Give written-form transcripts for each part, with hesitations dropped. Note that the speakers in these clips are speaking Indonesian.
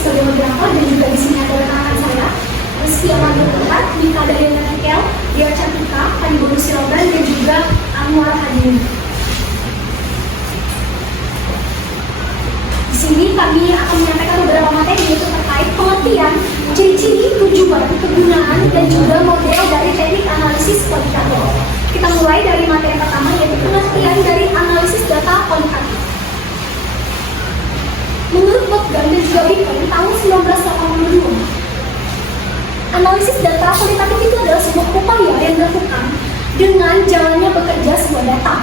sebagai moderator, dan juga di sini ada rekan saya, Rizky Amanda Tuhan, Mika Dayana Tikel, Dia Cantika, Adi Bono Siroban, dan juga Anwar Hadin. Di sini kami akan menyampaikan beberapa materi yaitu terkait pengertian, ciri-ciri, tujuan, kegunaan, dan juga model dari teknik analisis kualitatif. Kita mulai dari materi pertama yaitu pengertian dari analisis data kualitatif. Menurut Bogdan dan juga Bickel tahun 1982, analisis data kualitatif itu adalah sebuah upaya yang dilakukan dengan jalannya bekerja sebuah data.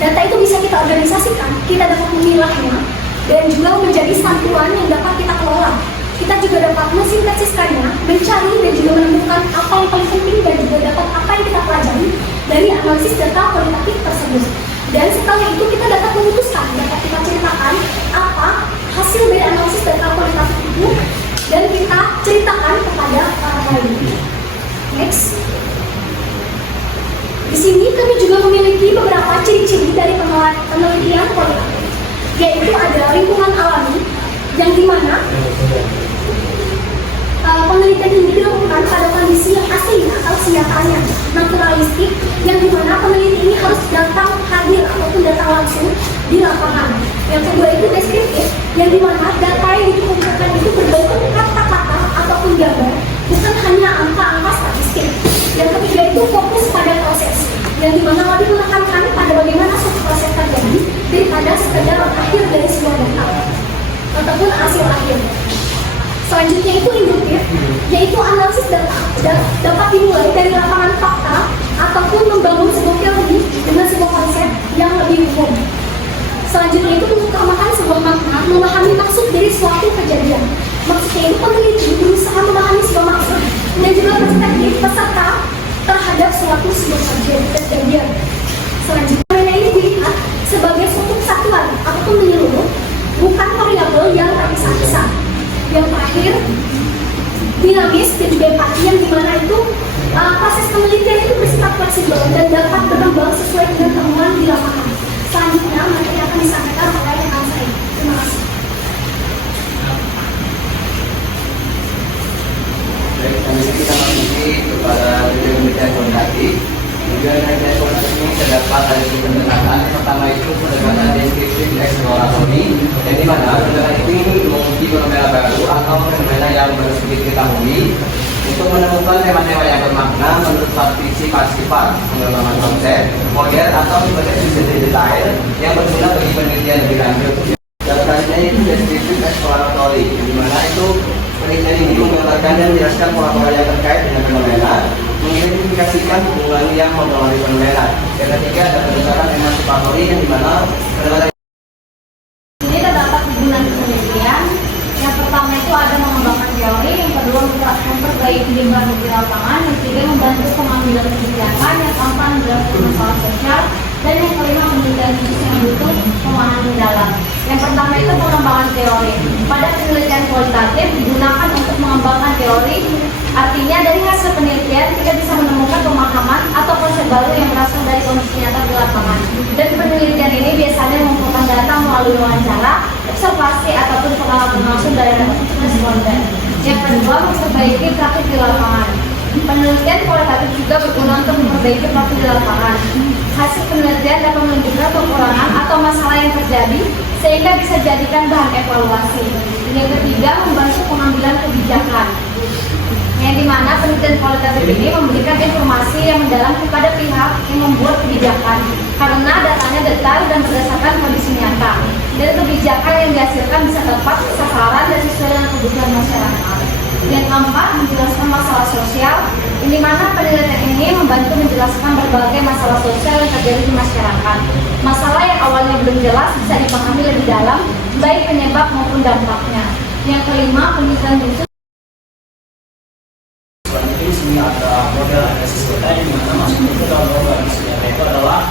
Data itu bisa kita organisasikan, kita dapat memilahnya, dan juga menjadi satuan yang dapat kita kelola. Kita juga dapat mensintesiskannya, mencari dan juga menemukan apa yang paling penting dan juga dapat apa yang kita pelajari dari analisis data kualitatif tersebut. Dan setelah itu kita dapat memutuskan, dapat kita ceritakan apa hasil dari analisis data kualitatif itu dan kita ceritakan kepada orang lain. Next. Di sini kami juga memiliki beberapa ciri-ciri dari penelitian kualitatif, yaitu ada lingkungan alami yang dimana penelitian ini dilakukan pada kondisi yang asli atau senjatanya naturalistik, yang dimana peneliti ini harus datang hadir ataupun datang langsung di lapangan. Yang kedua itu deskriptif, yang dimana data yang dikumpulkan itu berbentuk kata-kata ataupun gambar, bukan hanya angka-angka statistik. Yang ketiga itu fokus pada proses, yang dimana lebih menekankan pada bagaimana suatu proses terjadi daripada sekedar akhir dari sebuah data ataupun hasil akhir. Selanjutnya itu induktif, yaitu analisis data dapat dimulai dari lapangan fakta ataupun membangun sebuah teori dengan sebuah konsep yang lebih umum. Selanjutnya itu mengutamakan sebuah makna, memahami maksud dari suatu kejadian. Maksudnya itu peneliti berusaha memahami sebuah maksud dan juga perspektif peserta terhadap suatu sebuah kejadian. Selanjutnya ini dilihat sebagai suatu kesatuan ataupun menyeluruh, bukan variabel yang terpisah-pisah. Yang terakhir, dinamis dan juga empati, yang dimana itu proses penelitian itu bersifat fleksibel dan dapat berkembang sesuai dengan temuan di lapangan. Selanjutnya, materi akan disampaikan oleh rekan saya. Terima kasih. Baik, selanjutnya kita mengikuti kepada penelitian kualitatif. Tujuan penelitian kualitatif ini terdapat ada di pendekatan. Pertama itu pendekatan deskriptif eksplorasi, yang dimana pendekatan ini menguji fenomena baru atau fenomena yang baru sedikit diketahui untuk menemukan tema-tema yang bermakna menurut partisipasi pengembangan konsep, model atau sebagai studi detail yang berguna bagi penelitian lebih lanjut. Dan selanjutnya itu deskriptif eksplorasi, yang dimana itu penelitian ini menggambarkan dan menjelaskan pola-pola yang terkait dengan fenomena, mengidentifikasikan hubungan yang mempengaruhi fenomena. Yang ketiga ada pendekatan emansipatory, yang dimana pendekatan ini terdapat hubungan penelitian. Yang pertama itu ada mengembangkan teori, yang kedua memperbaiki limbah di lapangan, yang ketiga membantu pengambilan kebijakan, yang keempat menjelaskan masalah sosial, dan yang kelima penelitian khusus yang butuh pemahaman mendalam. Yang pertama itu pengembangan teori. Pada penelitian kualitatif digunakan untuk mengembangkan teori, artinya dari hasil penelitian kita bisa menemukan pemahaman atau konsep baru yang berasal dari kondisi nyata di lapangan. Dan penelitian ini biasanya mengumpulkan data melalui wawancara, observasi ataupun pengalaman langsung dari responden. Yang kedua, memperbaiki praktik di lapangan. Penelitian kualitatif juga berguna untuk memperbaiki praktik di lapangan. Hasil penelitian dapat menunjukkan kekurangan atau masalah yang terjadi sehingga bisa dijadikan bahan evaluasi. Yang ketiga, membantu pengambilan kebijakan, yang dimana penelitian kualitatif ini memberikan informasi yang mendalam kepada pihak yang membuat kebijakan karena datanya detail dan berdasarkan kondisi nyata, dan kebijakan yang dihasilkan bisa tepat sasaran dan sesuai dengan kebutuhan masyarakat. Yang keempat, menjelaskan masalah sosial, di mana penelitian ini membantu menjelaskan berbagai masalah sosial yang terjadi di masyarakat. Masalah yang awalnya belum jelas bisa dipahami lebih dalam, baik penyebab maupun dampaknya. Yang kelima, penelitian khusus. Selanjutnya di sini ada model analisis data, yang dimana maksudnya itu dalam analisis data itu adalah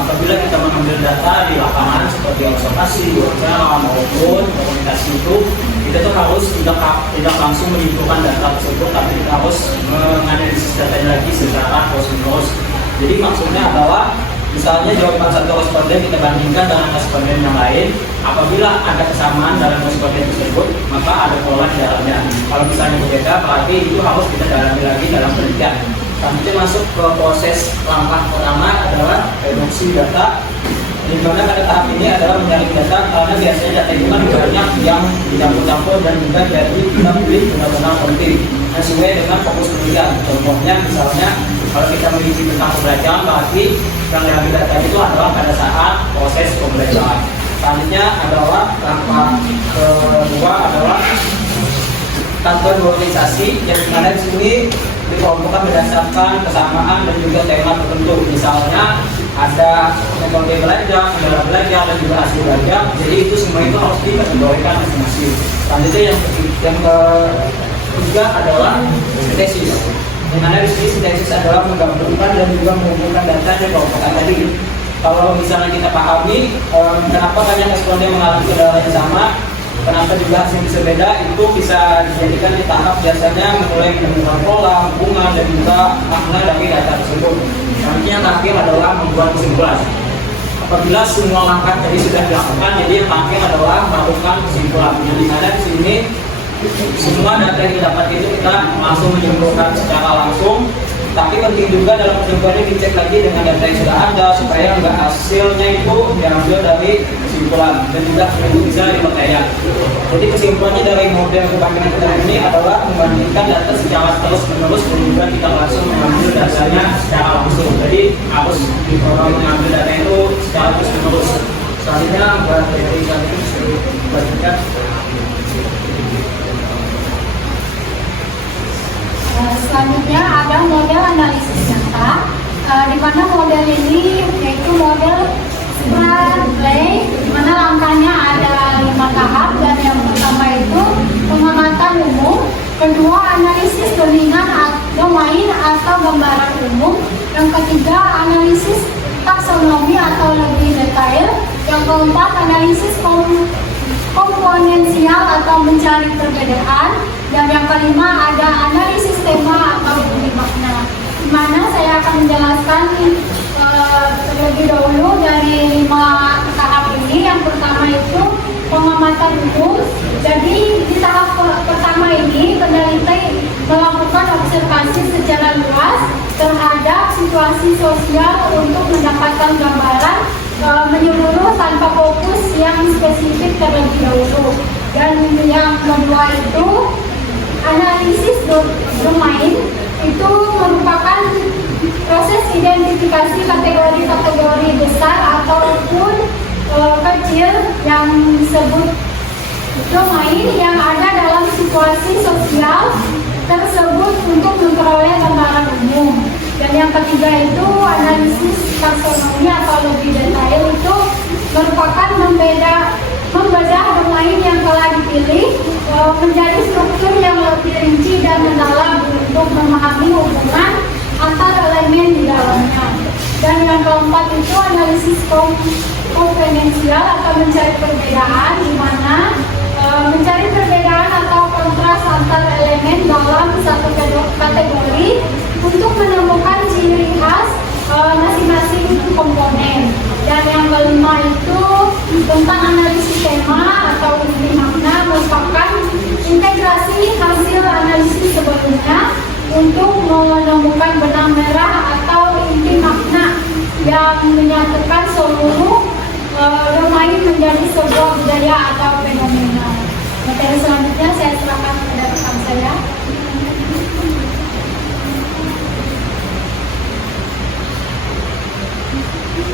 apabila kita mengambil data di lapangan seperti observasi, wawancara maupun komunikasi itu, kita tuh harus tidak langsung menyimpulkan data tersebut, tapi kita harus menganalisis datanya lagi secara terus menerus. Jadi maksudnya adalah misalnya jawaban satu responden kita bandingkan dengan responden yang lain, Apabila ada kesamaan dalam konten tersebut, maka ada pola di dalamnya. Kalau misalnya berbeda, berarti itu harus kita dalami lagi dalam penelitian. Selanjutnya masuk ke proses langkah pertama adalah reduksi data. Di mana pada tahap ini adalah menyaring data, karena biasanya data itu kan banyak yang dicampur-campur dan juga jadi kita pilih benar-benar penting sesuai dengan fokus penelitian. Contohnya misalnya kalau kita mengisi tentang pembelajaran, berarti yang diambil data itu adalah pada saat proses pembelajaran. Selanjutnya adalah langkah kedua adalah kategori organisasi, yang mana di sini dikelompokkan berdasarkan kesamaan dan juga tema tertentu. Misalnya ada metode belajar, kendala belajar, dan juga hasil belajar. Jadi itu semua itu harus dikategorikan masing-masing. Selanjutnya yang ketiga adalah sintesis. Yang mana di sini sintesis adalah menggabungkan dan juga mengumpulkan data yang dikelompokkan tadi. Kalau misalnya kita pahami kenapa banyak responden mengalami kendala yang sama, kenapa juga hasil bisa beda, itu bisa dijadikan di tahap biasanya mulai menemukan pola, hubungan, dan juga makna dari data tersebut. Selanjutnya yang terakhir adalah membuat kesimpulan. Apabila semua langkah tadi sudah dilakukan, jadi yang terakhir adalah melakukan kesimpulan. Jadi mana di sini semua data yang didapat itu kita langsung menyimpulkan secara langsung. Tapi penting juga dalam kesimpulannya dicek lagi dengan data yang sudah ada supaya enggak hasilnya itu diambil dari kesimpulan dan juga itu bisa dipercaya. Jadi kesimpulannya dari model kebangkitan kita ini adalah membandingkan data secara terus-menerus dan juga kita langsung mengambil datanya secara langsung. Jadi harus mengambil data itu secara terus-menerus. Selanjutnya buat dari kami dibagikan. Selanjutnya ada model analisis data, di mana model ini yaitu model Bradley, di mana langkahnya ada 5 tahap. Dan yang pertama itu pengamatan umum, kedua analisis domain atau gambaran umum, yang ketiga analisis taksonomi atau lebih detail, yang keempat analisis komponensial atau mencari perbedaan, dan yang kelima ada analisis tema atau bukti makna. Di mana saya akan menjelaskan terlebih dahulu dari 5 tahap ini. Yang pertama itu pengamatan umum. Jadi di tahap pertama ini peneliti melakukan observasi secara luas terhadap situasi sosial untuk mendapatkan gambaran menyeluruh tanpa fokus yang spesifik terlebih dahulu. Dan yang kedua itu analisis domain, itu merupakan proses identifikasi kategori-kategori besar ataupun kecil yang disebut domain yang ada dalam situasi sosial tersebut untuk memperoleh gambaran umum. Dan yang ketiga itu analisis taksonomi atau lebih detail, itu merupakan membedah domain yang telah dipilih menjadi struktur yang lebih rinci dan mendalam untuk memahami hubungan antar elemen di dalamnya. Dan yang keempat itu analisis komponensial atau mencari perbedaan, di mana mencari perbedaan atau kontras antar elemen dalam satu kategori untuk menemukan ciri khas masing-masing komponen. Dan yang kelima itu tentang analisis tema atau inti makna, merupakan integrasi hasil analisis sebelumnya untuk menemukan benang merah atau inti makna yang menyatukan seluruh domain menjadi sebuah budaya atau fenomena. Materi selanjutnya saya serahkan kepada rekan saya.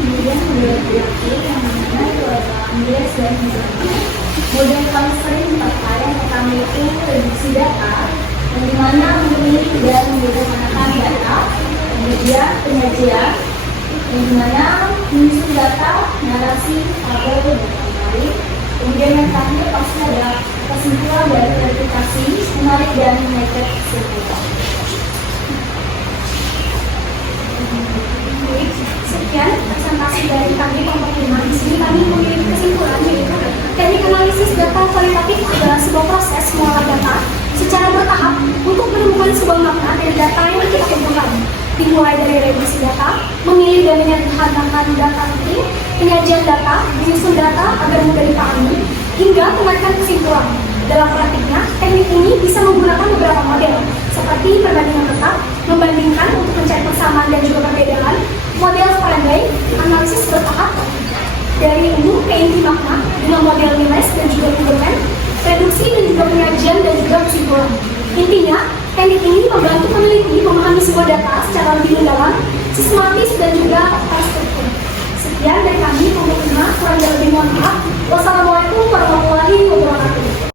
Kemudian model terakhir yang mana itu adalah Andreas dan model paling sering dipakai yang pertama itu reduksi data, yang dimana memilih dan menyederhanakan data, kemudian penyajian, yang dimana menyusun data, narasi, tabel, dan lain-lain. Kemudian yang terakhir pasti ada kesimpulan dari verifikasi, menarik dan menaikkan kesimpulan. Sekian presentasi dari kami kelompok 5. Di sini kami memiliki kesimpulan yaitu teknik analisis data kualitatif adalah sebuah proses mengolah data secara bertahap untuk menemukan sebuah makna dari data yang kita kumpulkan. dimulai dari revisi data, memilih dan menyederhanakan data penting, penyajian data, menyusun data agar mudah dipahami, hingga mengaitkan kesimpulan. Dalam praktiknya, teknik ini bisa menggunakan beberapa model, seperti perbandingan tetap, membandingkan untuk mencari persamaan dan juga perbedaan, model Faraday, analisis bertahap, dari umum ke inti makna, dengan model Miles dan juga Goodman, reduksi dan juga penyajian dan juga kesimpulan. Intinya, teknik ini membantu peneliti memahami semua data secara lebih mendalam, sistematis dan juga terstruktur. Sekian dari kami, kelompok 5, kurang lebih mohon maaf. Wassalamualaikum warahmatullahi wabarakatuh.